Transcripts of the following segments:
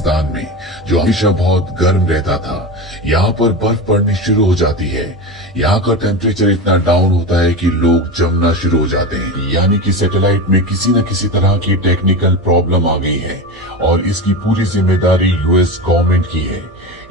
अफगानिस्तान में, जो हमेशा बहुत गर्म रहता था, यहाँ पर बर्फ पड़नी शुरू हो जाती है। यहाँ का टेम्परेचर इतना डाउन होता है कि लोग जमना शुरू हो जाते हैं। यानी कि सैटेलाइट में किसी न किसी तरह की टेक्निकल प्रॉब्लम आ गई है और इसकी पूरी जिम्मेदारी यूएस गवर्नमेंट की है।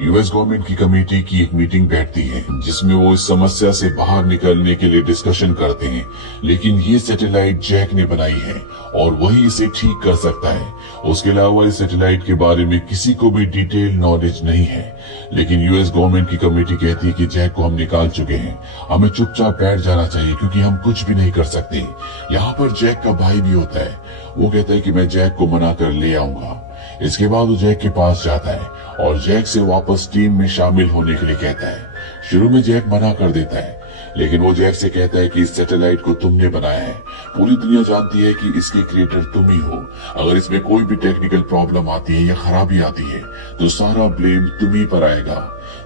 यूएस गवर्नमेंट की कमेटी की एक मीटिंग बैठती है जिसमें वो इस समस्या से बाहर निकलने के लिए डिस्कशन करते हैं। लेकिन ये सैटेलाइट जैक ने बनाई है और वही इसे ठीक कर सकता है। उसके अलावा इस सैटेलाइट के बारे में किसी को भी डिटेल नॉलेज नहीं है। लेकिन यूएस गवर्नमेंट की कमेटी कहती है कि जैक को हम निकाल चुके हैं, हमें चुपचाप बैठ जाना चाहिए क्योंकि हम कुछ भी नहीं कर सकते। यहाँ पर जैक का भाई भी होता है। वो कहता है कि मैं जैक को मना कर ले आऊंगा। इसके बाद वो जैक के पास जाता है और जैक से वापस टीम में शामिल होने के लिए कहता है। शुरू में जैक मना कर देता है, लेकिन वो जैक से कहता है कि इस सैटेलाइट को तुमने बनाया है, पूरी दुनिया जानती है कि इसके क्रिएटर तुम ही हो। अगर इसमें कोई भी टेक्निकल प्रॉब्लम आती है या खराबी आती है तो सारा ब्लेम तुम ही पर आएगा।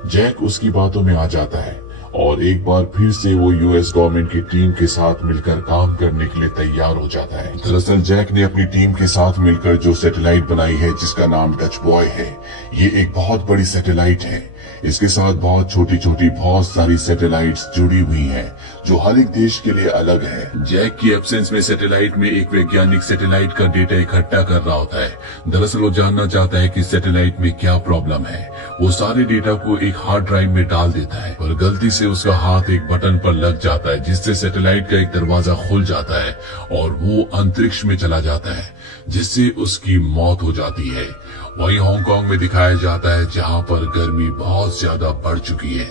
जैक उसकी बातों में आ जाता है और एक बार फिर से वो यूएस गवर्नमेंट की टीम के साथ मिलकर काम करने के लिए तैयार हो जाता है। दरअसल जैक ने अपनी टीम के साथ मिलकर जो सैटेलाइट बनाई है जिसका नाम डच बॉय है, ये एक बहुत बड़ी सैटेलाइट है। इसके साथ बहुत छोटी छोटी बहुत सारी सैटेलाइट्स जुड़ी हुई हैं जो हर एक देश के लिए अलग है। जैक की एब्सेंस में सैटेलाइट में एक वैज्ञानिक सैटेलाइट का डेटा इकट्ठा कर रहा होता है। दरअसल वो जानना चाहता है कि सैटेलाइट में क्या प्रॉब्लम है। वो सारे डेटा को एक हार्ड ड्राइव में डाल देता है और गलती से उसका हाथ एक बटन पर लग जाता है जिससे सैटेलाइट का एक दरवाजा खुल जाता है और वो अंतरिक्ष में चला जाता है, जिससे उसकी मौत हो जाती है। वहीं हांगकांग में दिखाया जाता है जहां पर गर्मी बहुत ज्यादा बढ़ चुकी है।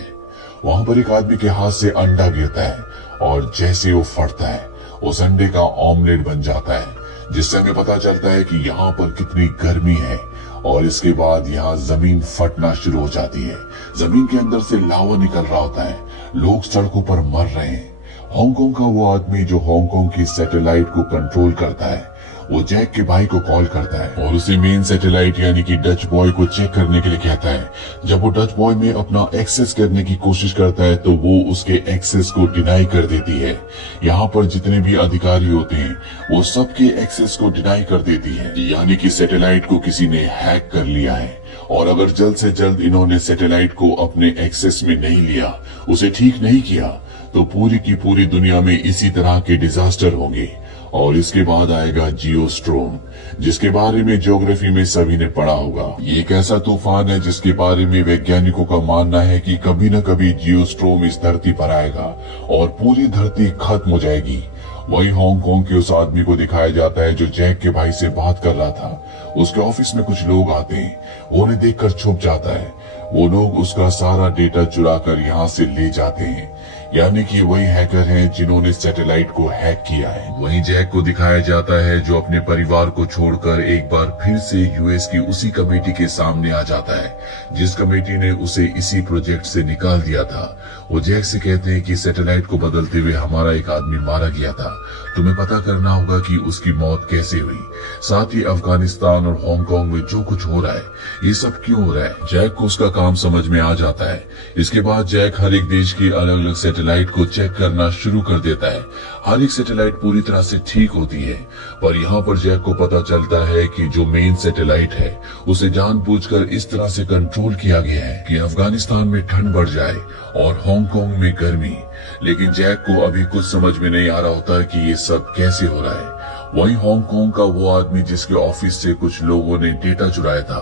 वहां पर एक आदमी के हाथ से अंडा गिरता है और जैसे वो फटता है उस अंडे का ऑमलेट बन जाता है, जिससे हमें पता चलता है कि यहाँ पर कितनी गर्मी है। और इसके बाद यहाँ जमीन फटना शुरू हो जाती है। जमीन के अंदर से लावा निकल रहा होता है, लोग सड़कों पर मर रहे हैं। हांगकांग का वो आदमी जो हांगकांग की सैटेलाइट को कंट्रोल करता है, वो जैक के भाई को कॉल करता है और उसे मेन सैटेलाइट यानी कि डच बॉय को चेक करने के लिए कहता है। जब वो डच बॉय में अपना एक्सेस करने की कोशिश करता है तो वो उसके एक्सेस को डिनाई कर देती है। यहाँ पर जितने भी अधिकारी होते हैं वो सबके एक्सेस को डिनाई कर देती है, यानी कि सैटेलाइट को किसी ने हैक कर लिया है। और अगर जल्द से जल्द इन्होंने सैटेलाइट को अपने एक्सेस में नहीं लिया, उसे ठीक नहीं किया, तो पूरी की पूरी दुनिया में इसी तरह के डिजास्टर होंगे। और इसके बाद आएगा जियोस्ट्रोम, जिसके बारे में ज्योग्राफी में सभी ने पढ़ा होगा। ये एक ऐसा तूफान है जिसके बारे में वैज्ञानिकों का मानना है कि कभी न कभी जियोस्ट्रोम इस धरती पर आएगा और पूरी धरती खत्म हो जाएगी। वही हांगकांग के उस आदमी को दिखाया जाता है जो जैक के भाई से बात कर रहा था। उसके ऑफिस में कुछ लोग आते हैं, वो उन्हें देखकर छुप जाता है। वो लोग उसका सारा डेटा चुरा कर यहाँ से ले जाते हैं, यानी कि वही हैकर हैं जिन्होंने सैटेलाइट को हैक किया है। वहीं जैक को दिखाया जाता है जो अपने परिवार को छोड़कर एक बार फिर से यूएस की उसी कमेटी के सामने आ जाता है जिस कमेटी ने उसे इसी प्रोजेक्ट से निकाल दिया था। वो जैक से कहते हैं कि सैटेलाइट को बदलते हुए हमारा एक आदमी मारा गया था, तुम्हें पता करना होगा कि उसकी मौत कैसे हुई। साथ ही अफगानिस्तान और हांगकांग में जो कुछ हो रहा है ये सब क्यों हो रहा है। जैक को उसका काम समझ में आ जाता है। इसके बाद जैक हर एक देश की अलग अलग सैटेलाइट को चेक करना शुरू कर देता है। हर एक सैटेलाइट पूरी तरह से ठीक होती है, पर यहाँ पर जैक को पता चलता है कि जो मेन सैटेलाइट है उसे जानबूझकर इस तरह से कंट्रोल किया गया है कि अफगानिस्तान में ठंड बढ़ जाए और हांगकांग में गर्मी। लेकिन जैक को अभी कुछ समझ में नहीं आ रहा होता कि ये सब कैसे हो रहा है। वहीं हांगकांग का वो आदमी जिसके ऑफिस से कुछ लोगों ने डेटा चुराया था,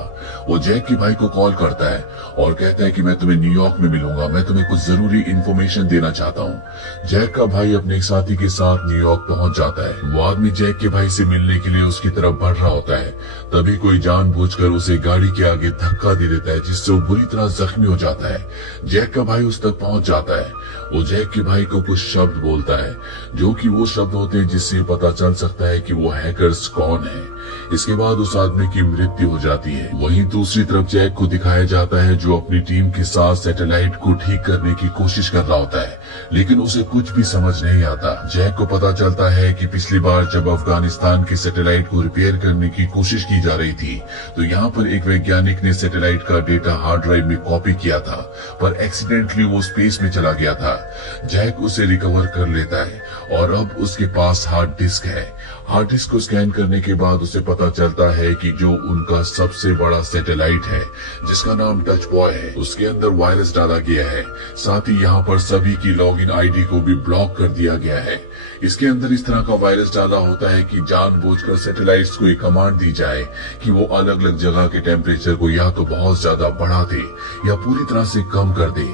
वो जैक के भाई को कॉल करता है और कहता है कि मैं तुम्हें न्यूयॉर्क में मिलूंगा, मैं तुम्हें कुछ जरूरी इन्फॉर्मेशन देना चाहता हूँ। जैक का भाई अपने एक साथी के साथ न्यूयॉर्क पहुंच जाता है। वो आदमी जैक के भाई से मिलने के लिए उसकी तरफ बढ़ रहा होता है, तभी कोई जानबूझकर उसे गाड़ी के आगे धक्का दे देता है जिससे वो बुरी तरह जख्मी हो जाता है। जैक का भाई उस तक पहुंच जाता है। वो जैक के भाई को कुछ शब्द बोलता है जो कि वो शब्द होते हैं जिससे पता चल सकता है कि वो हैकर्स कौन है। इसके बाद उस आदमी की मृत्यु हो जाती है। वहीं दूसरी तरफ जैक को दिखाया जाता है जो अपनी टीम के साथ सैटेलाइट को ठीक करने की कोशिश कर रहा होता है, लेकिन उसे कुछ भी समझ नहीं आता। जैक को पता चलता है कि पिछली बार जब अफगानिस्तान की सैटेलाइट को रिपेयर करने की कोशिश की जा रही थी तो यहाँ पर एक वैज्ञानिक ने सैटेलाइट का डेटा हार्ड ड्राइव में कॉपी किया था, पर एक्सीडेंटली वो स्पेस में चला गया था। जैक उसे रिकवर कर लेता है और अब उसके पास हार्ड डिस्क है। हार्ड डिस्क को स्कैन करने के बाद उसे पता चलता है कि जो उनका सबसे बड़ा सैटेलाइट है, जिसका नाम डच बॉय है, उसके अंदर वायरस डाला गया है। साथ ही यहाँ पर सभी की लॉगिन आईडी को भी ब्लॉक कर दिया गया है। इसके अंदर इस तरह का वायरस डाला होता है कि जानबूझकर सैटेलाइट्स को एक कमांड दी जाए कि वो अलग अलग जगह के टेम्परेचर को या तो बहुत ज्यादा बढ़ा दे या पूरी तरह से कम कर दे।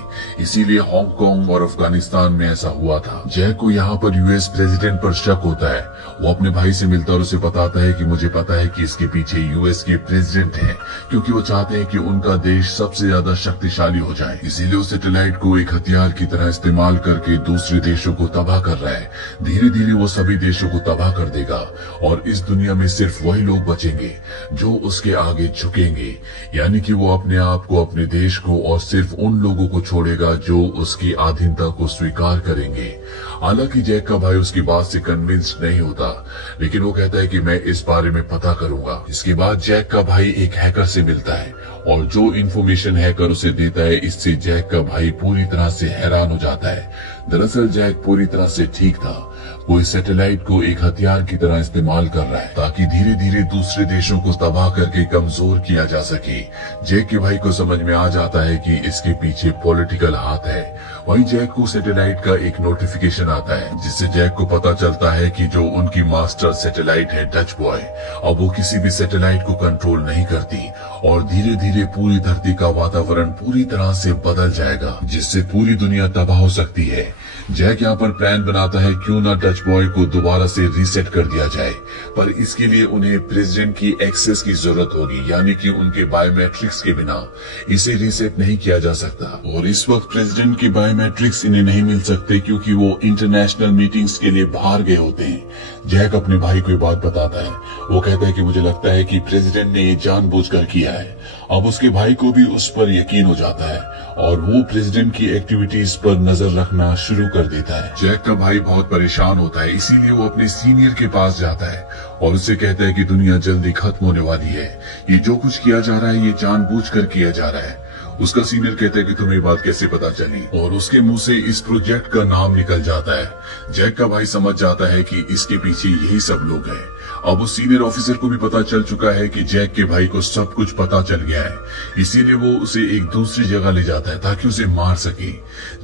इसीलिए हांगकांग और अफगानिस्तान में ऐसा हुआ था। जैक को यहाँ पर यूएस प्रेसिडेंट पर शक होता है। वो अपने भाई से मिलता और उसे बताता है कि मुझे पता है कि इसके पीछे यूएस के प्रेसिडेंट हैं, क्योंकि वो चाहते हैं कि उनका देश सबसे ज्यादा शक्तिशाली हो जाए। इसीलिए वो सैटेलाइट को एक हथियार की तरह इस्तेमाल करके दूसरे देशों को तबाह कर रहा है। धीरे धीरे वो सभी देशों को तबाह कर देगा और इस दुनिया में सिर्फ वही लोग बचेंगे जो उसके आगे झुकेंगे, यानी कि वो अपने आप को, अपने देश को और सिर्फ उन लोगों को छोड़ेगा जो उसकी अधीनता को स्वीकार करेंगे। हालांकि जैक का भाई उसकी बात से कन्विंस्ड नहीं होता, लेकिन वो कहता है कि मैं इस बारे में पता करूंगा। इसके बाद जैक का भाई एक हैकर से मिलता है और जो इन्फॉर्मेशन हैकर उसे देता है, इससे जैक का भाई पूरी तरह से हैरान हो जाता है। दरअसल जैक पूरी तरह से ठीक था। वो इस सैटेलाइट को एक हथियार की तरह इस्तेमाल कर रहा है ताकि धीरे धीरे दूसरे देशों को तबाह करके कमजोर किया जा सके। जैक के भाई को समझ में आ जाता है कि इसके पीछे पॉलिटिकल हाथ है। वहीं जैक को सैटेलाइट का एक नोटिफिकेशन आता है, जिससे जैक को पता चलता है कि जो उनकी मास्टर सैटेलाइट है डच बॉय, अब वो किसी भी सैटेलाइट को कंट्रोल नहीं करती और धीरे धीरे पूरी धरती का वातावरण पूरी तरह से बदल जाएगा, जिससे पूरी दुनिया तबाह हो सकती है। जैक यहाँ पर प्लान बनाता है क्यों ना डच बॉय को दोबारा से रीसेट कर दिया जाए, पर इसके लिए उन्हें प्रेसिडेंट की एक्सेस की जरूरत होगी, यानी कि उनके बायोमेट्रिक्स के बिना इसे रीसेट नहीं किया जा सकता। और इस वक्त प्रेसिडेंट के बायोमेट्रिक्स इन्हें नहीं मिल सकते क्योंकि वो इंटरनेशनल मीटिंग्स के लिए बाहर गए होते हैं। जैक अपने भाई को ये बात बताता है। वो कहता है कि मुझे लगता है कि प्रेसिडेंट ने ये जानबूझकर किया है। अब उसके भाई को भी उस पर यकीन हो जाता है और वो प्रेसिडेंट की एक्टिविटीज पर नजर रखना शुरू कर देता है। जैक का भाई बहुत परेशान होता है, इसीलिए वो अपने सीनियर के पास जाता है और उससे कहता है कि दुनिया जल्दी खत्म होने वाली है। ये जो कुछ किया जा रहा है ये जानबूझकर किया जा रहा है। उसका सीनियर कहता है कि तुम्हें बात कैसे पता चली, और उसके मुंह से इस प्रोजेक्ट का नाम निकल जाता है। जैक का भाई समझ जाता है कि इसके पीछे यही सब लोग हैं। अब उस सीनियर ऑफिसर को भी पता चल चुका है कि जैक के भाई को सब कुछ पता चल गया है, इसीलिए वो उसे एक दूसरी जगह ले जाता है ताकि उसे मार सके।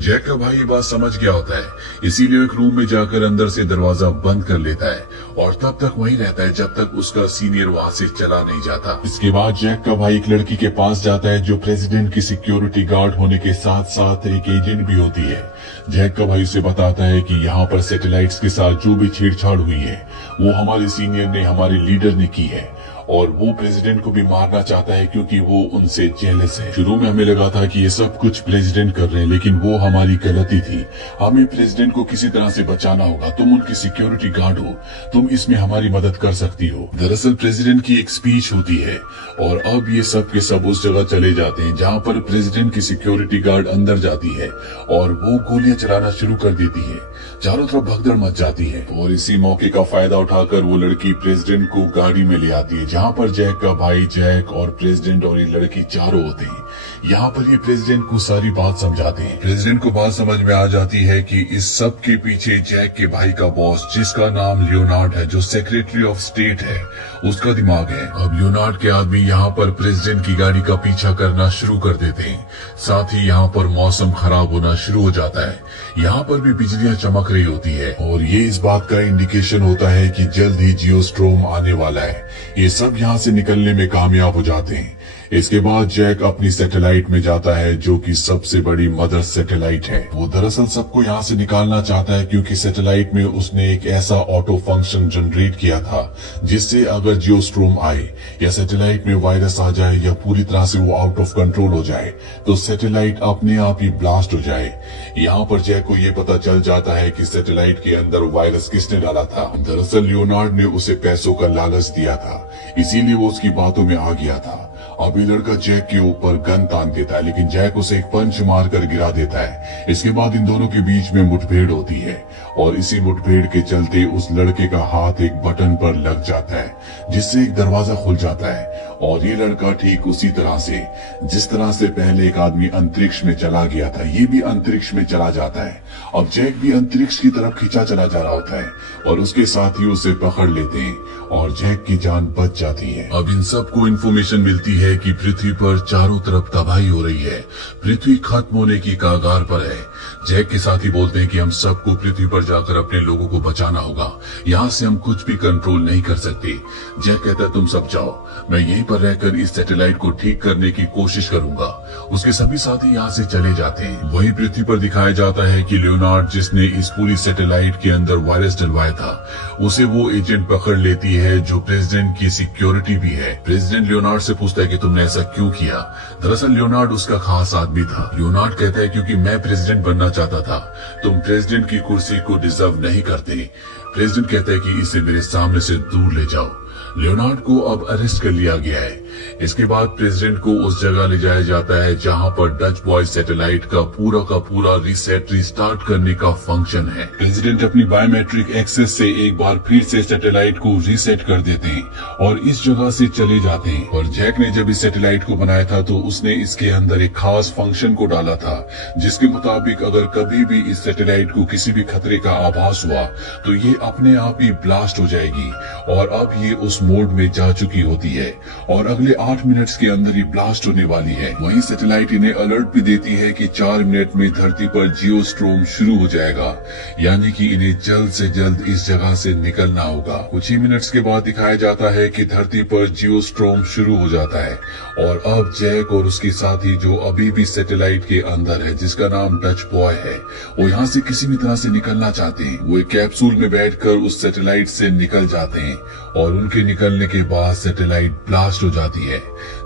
जैक का भाई ये बात समझ गया होता है, इसीलिए एक रूम में जाकर अंदर से दरवाजा बंद कर लेता है और तब तक वहीं रहता है जब तक उसका सीनियर वहाँ से चला नहीं जाता। इसके बाद जैक का भाई एक लड़की के पास जाता है जो प्रेसिडेंट की सिक्योरिटी गार्ड होने के साथ साथ एक एजेंट भी होती है। जैक का भाई उसे बताता है कि यहाँ पर सैटेलाइट्स के साथ जो भी छेड़छाड़ हुई है वो हमारे सीनियर ने, हमारे लीडर ने की है और वो प्रेसिडेंट को भी मारना चाहता है क्योंकि वो उनसे जेलस है। शुरू में हमें लगा था कि ये सब कुछ प्रेसिडेंट कर रहे हैं, लेकिन वो हमारी गलती थी। हमें प्रेसिडेंट को किसी तरह से बचाना होगा। तुम उनकी सिक्योरिटी गार्ड हो, तुम इसमें हमारी मदद कर सकती हो। दरअसल प्रेसिडेंट की एक स्पीच होती है और अब ये सब के सब उस जगह चले जाते हैं जहाँ पर प्रेसिडेंट की सिक्योरिटी गार्ड अंदर जाती है और वो गोलियां चलाना शुरू कर देती है। चारों तरफ भगदड़ मच जाती है और इसी मौके का फायदा उठाकर वो लड़की प्रेसिडेंट को गाड़ी में ले आती है, जहाँ पर जैक का भाई, जैक और प्रेसिडेंट और ये लड़की चारों होते हैं। यहाँ पर ये प्रेसिडेंट को सारी बात समझाते हैं। प्रेसिडेंट को बात समझ में आ जाती है कि इस सब के पीछे जैक के भाई का बॉस, जिसका नाम लियोनार्ड है, जो सेक्रेटरी ऑफ स्टेट है, उसका दिमाग है। अब लियोनार्ड के आदमी यहाँ पर प्रेसिडेंट की गाड़ी का पीछा करना शुरू कर देते हैं। साथ ही यहाँ पर मौसम खराब होना शुरू हो जाता है। यहाँ पर भी बिजलियां चमक रही होती है और ये इस बात का इंडिकेशन होता है कि जल्द ही जियोस्टॉर्म आने वाला है। ये सब यहाँ से निकलने में कामयाब हो जाते हैं। इसके बाद जैक अपनी सैटेलाइट में जाता है जो कि सबसे बड़ी मदर सैटेलाइट है। वो दरअसल सबको यहाँ से निकालना चाहता है क्योंकि सैटेलाइट में उसने एक ऐसा ऑटो फंक्शन जनरेट किया था जिससे अगर जियोस्टॉर्म आए या सैटेलाइट में वायरस आ जाए या पूरी तरह से वो आउट ऑफ कंट्रोल हो जाए तो सैटेलाइट अपने आप ही ब्लास्ट हो जाए। यहाँ पर जैक को ये पता चल जाता है कि सैटेलाइट के अंदर वायरस किसने डाला था। दरअसल लियोनार्ड ने उसे पैसों का लालच दिया था, इसीलिए वो उसकी बातों में आ गया था। अब ये लड़का जैक के ऊपर गन तान देता है, लेकिन जैक उसे एक पंच मारकर गिरा देता है। इसके बाद इन दोनों के बीच में मुठभेड़ होती है और इसी मुठभेड़ के चलते उस लड़के का हाथ एक बटन पर लग जाता है, जिससे एक दरवाजा खुल जाता है और ये लड़का ठीक उसी तरह से जिस तरह से पहले एक आदमी अंतरिक्ष में चला गया था, ये भी अंतरिक्ष में चला जाता है। अब जैक भी अंतरिक्ष की तरफ खींचा चला जा रहा होता है और उसके साथी उसे पकड़ लेते हैं और जैक की जान बच जाती है। अब इन सबको इन्फॉर्मेशन मिलती है कि पृथ्वी पर चारों तरफ तबाही हो रही है, पृथ्वी खत्म होने की कगार पर है। जैक के साथी बोलते हैं कि हम सबको पृथ्वी पर जाकर अपने लोगों को बचाना होगा, यहाँ से हम कुछ भी कंट्रोल नहीं कर सकते। जैक कहता है तुम सब जाओ, मैं यहीं पर रहकर इस सैटेलाइट को ठीक करने की कोशिश करूंगा। उसके सभी साथी यहाँ से चले जाते हैं। वहीं पृथ्वी पर दिखाया जाता है कि लियोनार्ड, जिसने इस पूरी सैटेलाइट के अंदर वायरस डलवाया था, उसे वो एजेंट पकड़ लेती है जो प्रेसिडेंट की सिक्योरिटी भी है। प्रेसिडेंट लियोनार्ड से पूछता है कि तुमने ऐसा क्यों किया। दरअसल लियोनार्ड उसका खास आदमी था। लियोनार्ड कहता है क्योंकि मैं प्रेसिडेंट बनना चाहता था, तुम प्रेसिडेंट की कुर्सी को डिजर्व नहीं करते। प्रेसिडेंट कहता है कि इसे मेरे सामने से दूर ले जाओ। लियोनार्ड को अब अरेस्ट कर लिया गया है। इसके बाद प्रेसिडेंट को उस जगह ले जाया जाता है जहां पर डच बॉय सैटेलाइट का पूरा रीसेट रिस्टार्ट करने का फंक्शन है। प्रेसिडेंट अपनी बायोमेट्रिक एक्सेस से एक बार फिर से सैटेलाइट को रीसेट कर देते हैं और इस जगह से चले जाते हैं। और जैक ने जब इस सैटेलाइट को बनाया था तो उसने इसके अंदर एक खास फंक्शन को डाला था, जिसके मुताबिक अगर कभी भी इस सैटेलाइट को किसी भी खतरे का आभास हुआ तो ये अपने आप ही ब्लास्ट हो जाएगी। और अब ये उस मोड में जा चुकी होती है और अगले 8 मिनट्स के अंदर ही ब्लास्ट होने वाली है। वहीं सैटेलाइट इन्हें अलर्ट भी देती है कि 4 मिनट में धरती पर जियोस्ट्रोम शुरू हो जाएगा, यानी कि इन्हें जल्द से जल्द इस जगह से निकलना होगा। कुछ ही मिनट्स के बाद दिखाया जाता है कि धरती पर जियोस्ट्रोम शुरू हो जाता है और अब जैक और उसके साथी जो अभी भी सैटेलाइट के अंदर है, जिसका नाम डच बॉय है, वो यहाँ से किसी भी तरह से निकलना चाहते हैं। वो एक कैप्सूल में बैठकर उस सैटेलाइट से निकल जाते हैं और उनके निकलने के बाद सैटेलाइट ब्लास्ट हो जाती है।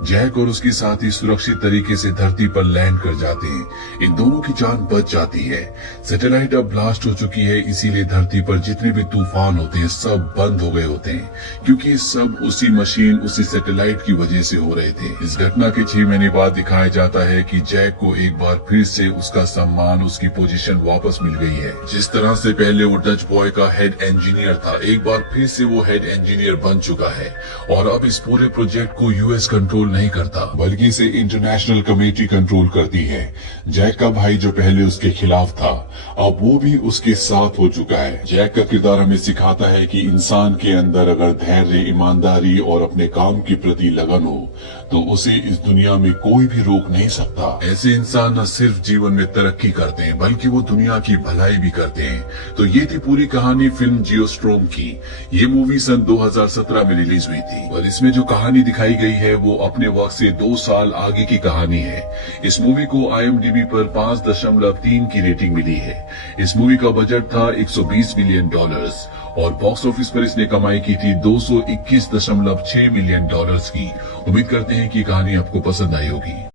जैक और उसके साथी सुरक्षित तरीके से धरती पर लैंड कर जाते हैं। इन दोनों की जान बच जाती है। सैटेलाइट अब ब्लास्ट हो चुकी है, इसीलिए धरती पर जितने भी तूफान होते हैं सब बंद हो गए होते हैं, क्योंकि सब उसी मशीन, उसी सैटेलाइट की वजह से हो रहे थे। इस घटना के 6 महीने बाद दिखाया जाता है कि जैक को एक बार फिर से उसका सम्मान, उसकी पोजीशन वापस मिल गई है। जिस तरह से पहले वो डच बॉय का हेड इंजीनियर था, एक बार फिर से वो हेड इंजीनियर बन चुका है और अब इस पूरे प्रोजेक्ट को यूएस कंट्रोल नहीं करता, बल्कि इसे इंटरनेशनल कमेटी कंट्रोल करती है। जैक का भाई जो पहले उसके खिलाफ था, अब वो भी उसके साथ हो चुका है। जैक का किरदार हमें सिखाता है कि इंसान के अंदर अगर धैर्य, ईमानदारी और अपने काम के प्रति लगन हो तो उसे इस दुनिया में कोई भी रोक नहीं सकता। ऐसे इंसान न सिर्फ जीवन में तरक्की करते हैं, बल्कि वो दुनिया की भलाई भी करते हैं। तो ये थी पूरी कहानी फिल्म जियोस्ट्रोम की। ये मूवी सन 2017 में रिलीज हुई थी और इसमें जो कहानी दिखाई गई है वो अपने वक्त से 2 साल आगे की कहानी है। इस मूवी को IMDb पर 5.3 की रेटिंग मिली है। इस मूवी का बजट था $120 मिलियन और बॉक्स ऑफिस पर इसने कमाई की थी $221.6 मिलियन की। उम्मीद करते हैं कि कहानी आपको पसंद आई होगी।